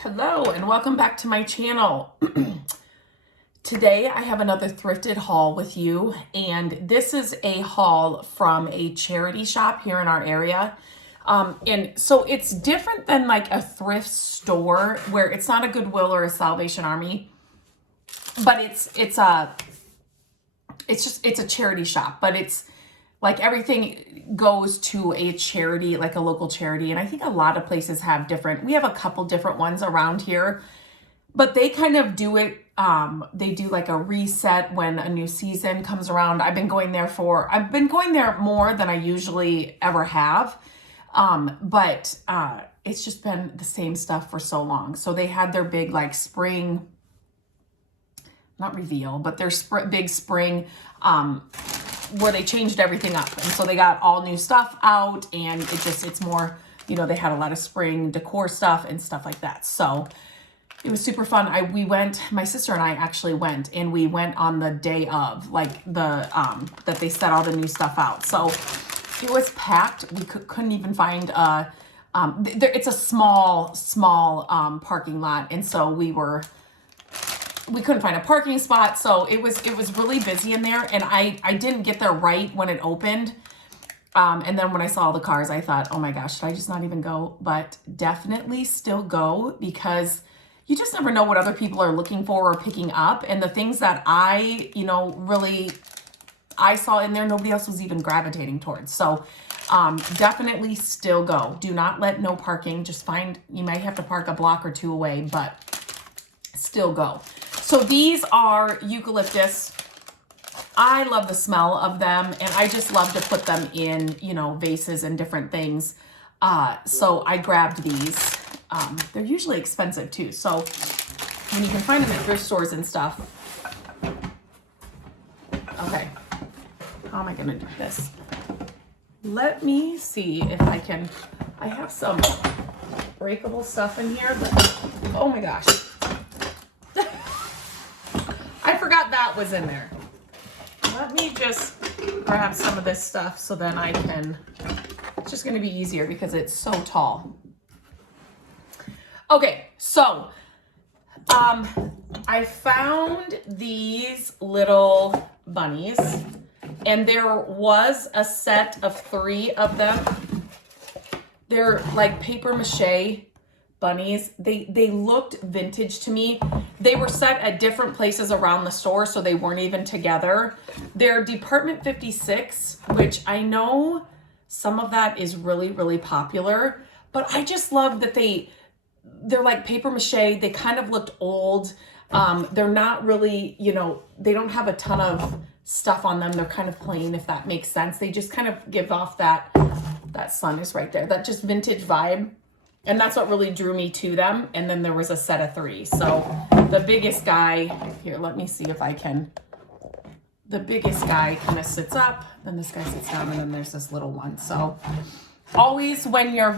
Hello and welcome back to my channel. Today I have another thrifted haul with you, and this is a haul from a charity shop here in our area. And so it's different than like a thrift store where it's not a Goodwill or a Salvation Army, but it's a charity shop, but it's like everything goes to a charity, like a local charity. And I think a lot of places have we have a couple different ones around here, but they kind of do it. They do like a reset when a new season comes around. I've been going there more than I usually ever have. But it's just been the same stuff for so long. So they had their big like spring, not reveal, but their big spring, where they changed everything up. And so they got all new stuff out, and it's more, they had a lot of spring decor stuff and stuff like that. So it was super fun. My sister and I actually went, and we went on the day of like that they set all the new stuff out. So it was packed. We couldn't even find it's a small parking lot. And so we couldn't find a parking spot, so it was really busy in there, and I didn't get there right when it opened. And then when I saw the cars, I thought, oh my gosh, should I just not even go? But definitely still go, because you just never know what other people are looking for or picking up. And the things that I saw in there, nobody else was even gravitating towards. So definitely still go. Do not let no parking. You might have to park a block or two away, but still go. So these are eucalyptus. I love the smell of them, and I just love to put them in, vases and different things. So I grabbed these. They're usually expensive too. So when you can find them at thrift stores and stuff. Okay, how am I gonna do this? Let me see if I have some breakable stuff in here, but oh my gosh. I forgot that was in there. Let me just grab some of this stuff so then it's just gonna be easier because it's so tall. Okay, so I found these little bunnies, and there was a set of 3 of them. They're like paper mache bunnies. They looked vintage to me. They were set at different places around the store, so they weren't even together. They're Department 56, which I know some of that is really, really popular, but I just love that they're like paper mache. They kind of looked old. They're not really, they don't have a ton of stuff on them. They're kind of plain, if that makes sense. They just kind of give off that sun is right there, that just vintage vibe. And that's what really drew me to them. And then there was a set of 3. So the biggest guy, here, let me see if I can. The biggest guy kind of sits up, then this guy sits down, and then there's this little one. So always when you're,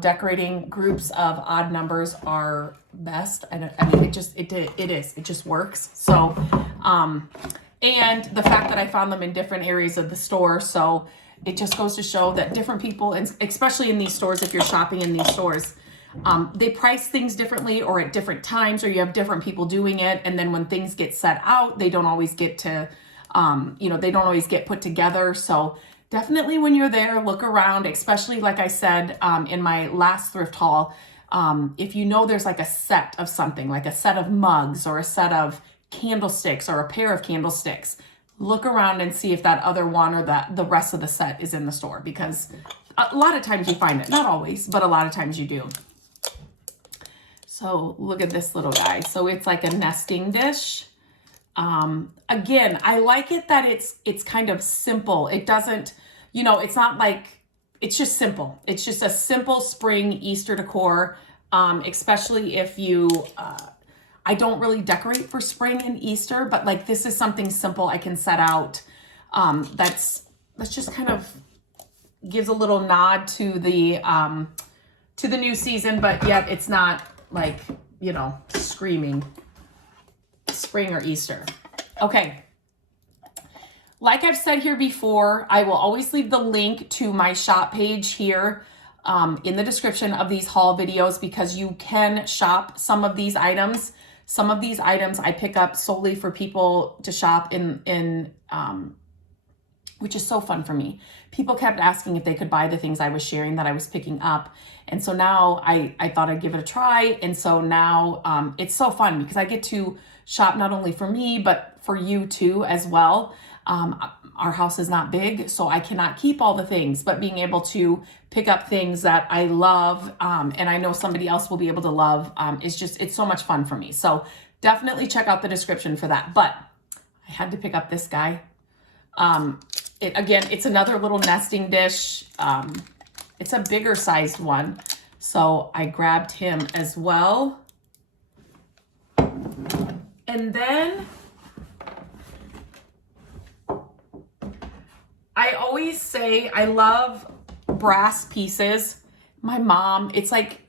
decorating, groups of odd numbers are best. I mean, it just works. So, and the fact that I found them in different areas of the store, so it just goes to show that different people, and especially in these stores, if you're shopping in these stores, they price things differently or at different times, or you have different people doing it. And then when things get set out, they don't always get to, they don't always get put together. So definitely when you're there, look around, especially like I said in my last thrift haul, if there's like a set of something, like a set of mugs or a set of candlesticks or a pair of candlesticks, look around and see if that other one or the rest of the set is in the store, because a lot of times you find it. Not always, but a lot of times you do. So look at this little guy. So it's like a nesting dish. Again, I like it that it's kind of simple. It doesn't, it's not like, it's just simple. It's just a simple spring Easter decor, especially if I don't really decorate for spring and Easter, but like this is something simple I can set out. That's just kind of gives a little nod to the new season, but yet it's not like, screaming spring or Easter. Okay. Like I've said here before, I will always leave the link to my shop page here in the description of these haul videos, because you can shop some of these items. Some of these items I pick up solely for people to shop in which is so fun for me. People kept asking if they could buy the things I was sharing that I was picking up. And so now I thought I'd give it a try. And so now it's so fun because I get to shop not only for me, but for you too as well. Our house is not big, so I cannot keep all the things, but being able to pick up things that I love, and I know somebody else will be able to love, it's so much fun for me. So definitely check out the description for that. But I had to pick up this guy. It's another little nesting dish. It's a bigger sized one. So I grabbed him as well. And then I always say I love brass pieces. My mom, it's like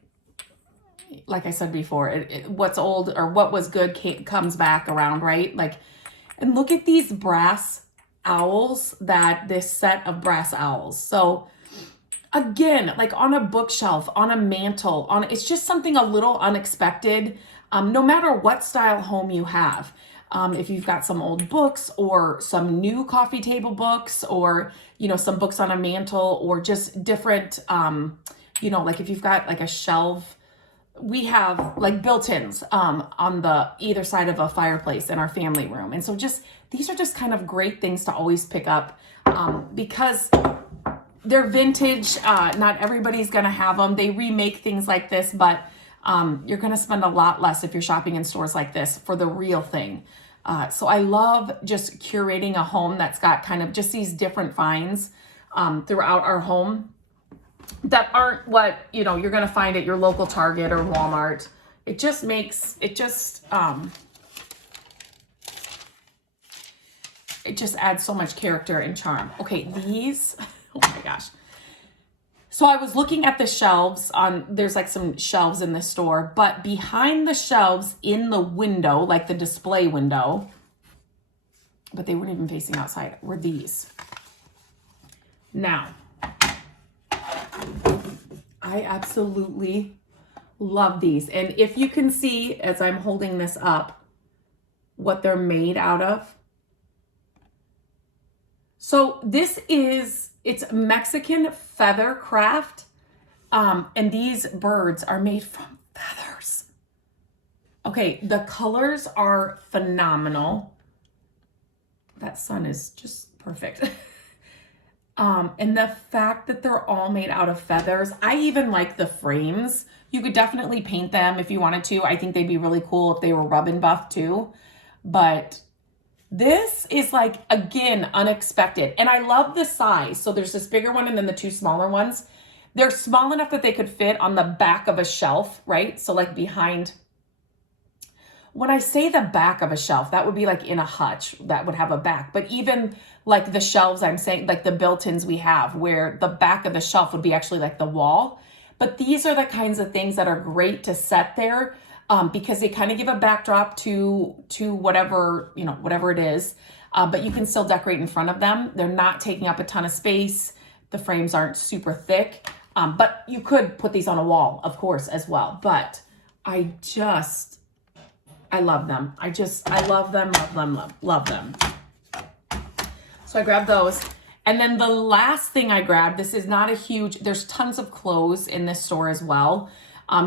I said before, what's old or what was good comes back around, right? And look at these brass owls, this set of brass owls. So again, like on a bookshelf, on a mantle, it's just something a little unexpected. No matter what style home you have, if you've got some old books or some new coffee table books, or, some books on a mantle, or just different, like if you've got like a shelf, we have like built-ins on the either side of a fireplace in our family room. And so these are just kind of great things to always pick up because they're vintage. Not everybody's going to have them. They remake things like this, but you're going to spend a lot less if you're shopping in stores like this for the real thing. So I love just curating a home that's got kind of just these different finds throughout our home that aren't what, you're going to find at your local Target or Walmart. It just adds so much character and charm. Okay, these, oh my gosh. So I was looking at the shelves there's like some shelves in the store, but behind the shelves in the window, like the display window, but they weren't even facing outside, were these. Now, I absolutely love these. And if you can see, as I'm holding this up, what they're made out of. So it's Mexican feather craft. And these birds are made from feathers. Okay, the colors are phenomenal. That sun is just perfect. And the fact that they're all made out of feathers, I even like the frames. You could definitely paint them if you wanted to. I think they'd be really cool if they were rub and buff too. But this is like, again, unexpected. And I love the size. So there's this bigger one and then the two smaller ones. They're small enough that they could fit on the back of a shelf, right? So like behind, when I say the back of a shelf, that would be like in a hutch that would have a back. But even like the shelves, I'm saying like the built-ins we have, where the back of the shelf would be actually like the wall. But these are the kinds of things that are great to set there because they kind of give a backdrop to whatever, whatever it is. But you can still decorate in front of them. They're not taking up a ton of space. The frames aren't super thick. But you could put these on a wall, of course, as well. But I love them. I love them. So I grabbed those. And then the last thing I grabbed, this is not a huge, there's tons of clothes in this store as well.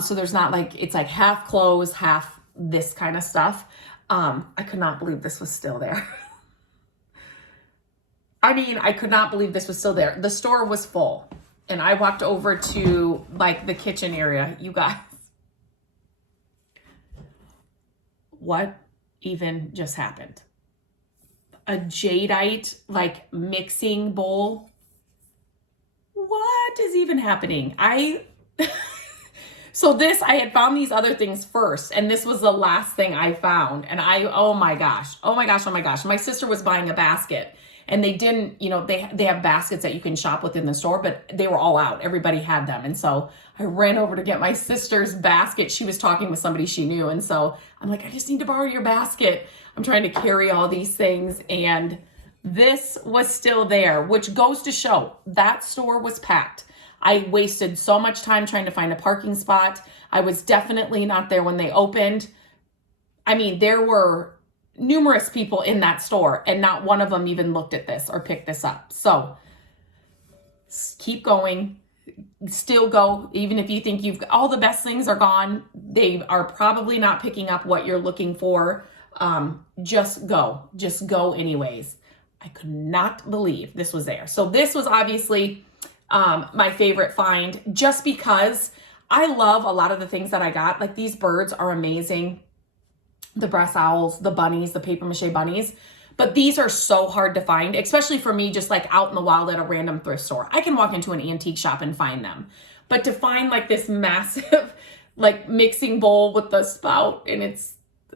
So there's not like, it's like half clothes, half this kind of stuff. I could not believe this was still there. I could not believe this was still there. The store was full. And I walked over to like the kitchen area. You guys, what even just happened? A jadeite like mixing bowl. What is even happening? So I had found these other things first, and this was the last thing I found. And oh my gosh. My sister was buying a basket, and they didn't, they have baskets that you can shop with in the store, but they were all out. Everybody had them. And so I ran over to get my sister's basket. She was talking with somebody she knew. And so I'm like, I just need to borrow your basket. I'm trying to carry all these things. And this was still there, which goes to show that store was packed. I wasted so much time trying to find a parking spot. I was definitely not there when they opened. I mean, there were numerous people in that store and not one of them even looked at this or picked this up. So keep going, still go. Even if you think all the best things are gone, they are probably not picking up what you're looking for. Just go anyways. I could not believe this was there. So this was obviously my favorite find, just because I love a lot of the things that I got. Like these birds are amazing. The brass owls, the bunnies, the paper mache bunnies. But these are so hard to find, especially for me, just like out in the wild at a random thrift store. I can walk into an antique shop and find them. But to find like this massive like mixing bowl with the spout, and it's,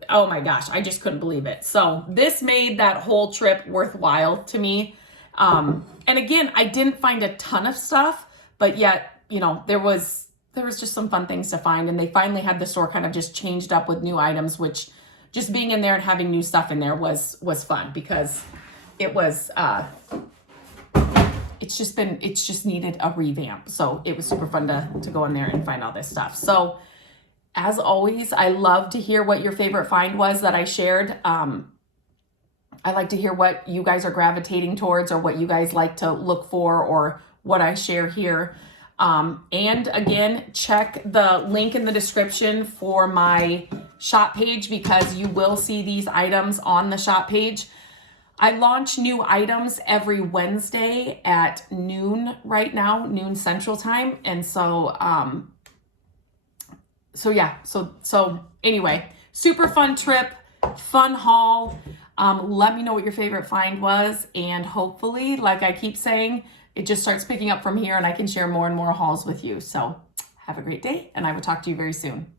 oh my gosh, I just couldn't believe it. So this made that whole trip worthwhile to me. And again, I didn't find a ton of stuff, but yet, you know, there was just some fun things to find. And they finally had the store kind of just changed up with new items, which just being in there and having new stuff in there was fun, because it was, it's just needed a revamp. So it was super fun to go in there and find all this stuff. So as always, I love to hear what your favorite find was that I shared. I like to hear what you guys are gravitating towards, or what you guys like to look for, or what I share here. And again, check the link in the description for my shop page, because you will see these items on the shop page. I launch new items every Wednesday at noon right now, noon Central Time. And so, so anyway, super fun trip, fun haul. Let me know what your favorite find was. And hopefully, like I keep saying, it just starts picking up from here and I can share more and more hauls with you. So have a great day, and I will talk to you very soon.